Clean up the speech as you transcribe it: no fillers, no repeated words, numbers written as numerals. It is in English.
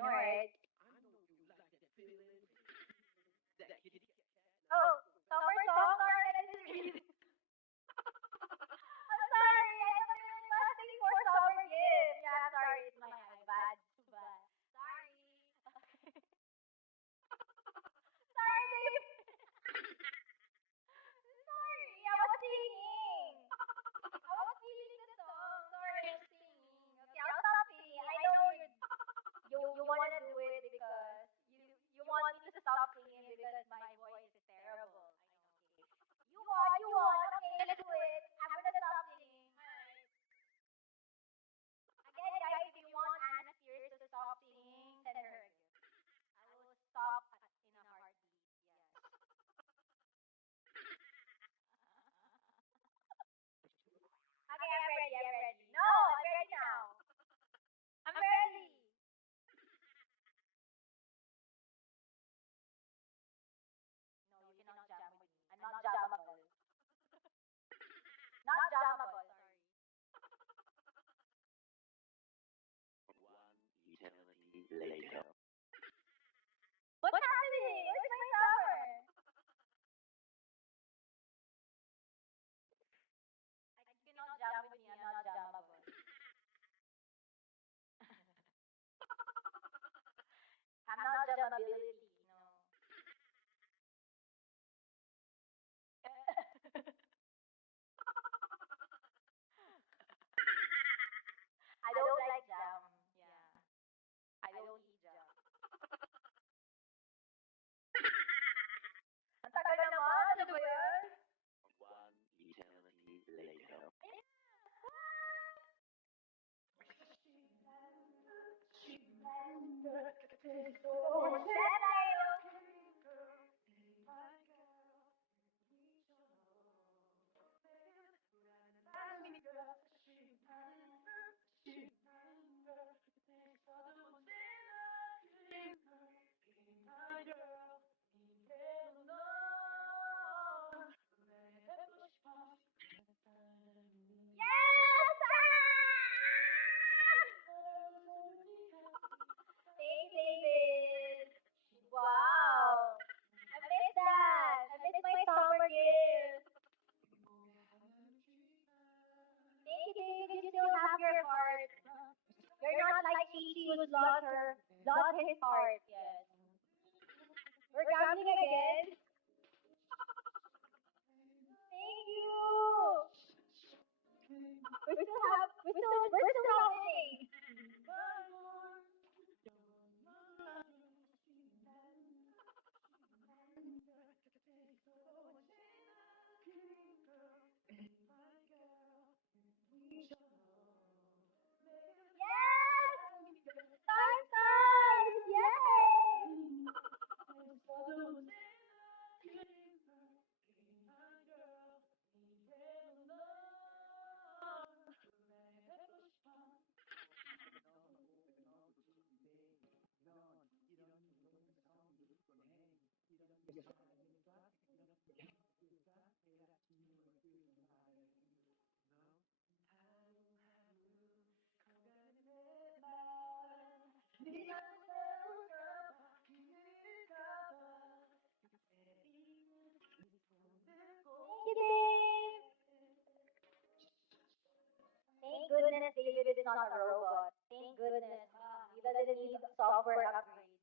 know, right? Oh, summer song? Sorry, I didn't read. I'm sorry, I thought you were requesting for summer gift. Yeah, sorry, it's my bad. Too bad. Sorry. Okay. Sorry, Dave. Sorry, I was singing. I was feeling the song. Sorry, I'm singing. Okay, I'll stop singing. I know you wanna do it because you want me to stop singing because my voice is terrible. I know. Okay. You want. Okay, let's do it. I'm gonna stop singing. Alright. Again, guys, if you want Anna Sears to stop singing, send her a gift. I will stop in a heartbeat. Yes. Okay, I'm ready. I'm ready. No, I'm ready now. I'm ready. No, you cannot jam with me. I'm not jammable. Not jammable. Sorry. Eternity later. What's happening? Where's my summer? I cannot jam with me. I'm not jammable. I'm not jammability. No. I don't like jam. Yeah. I don't eat jam. Ang tagal naman. Ano ba yan? One eternity later. Masaya tayo. Yes! Thanks, David. Wow. I miss that. I miss my summer gift. Thank you, David. You still have your heart. You're not like Chichi who's lost his heart. Yes. We're gambling again. Thank you. We're still not winning. Yes! Stars! Yay! Thank you, Dave. Thank goodness David is not a robot. Thank goodness. He doesn't need software upgrades.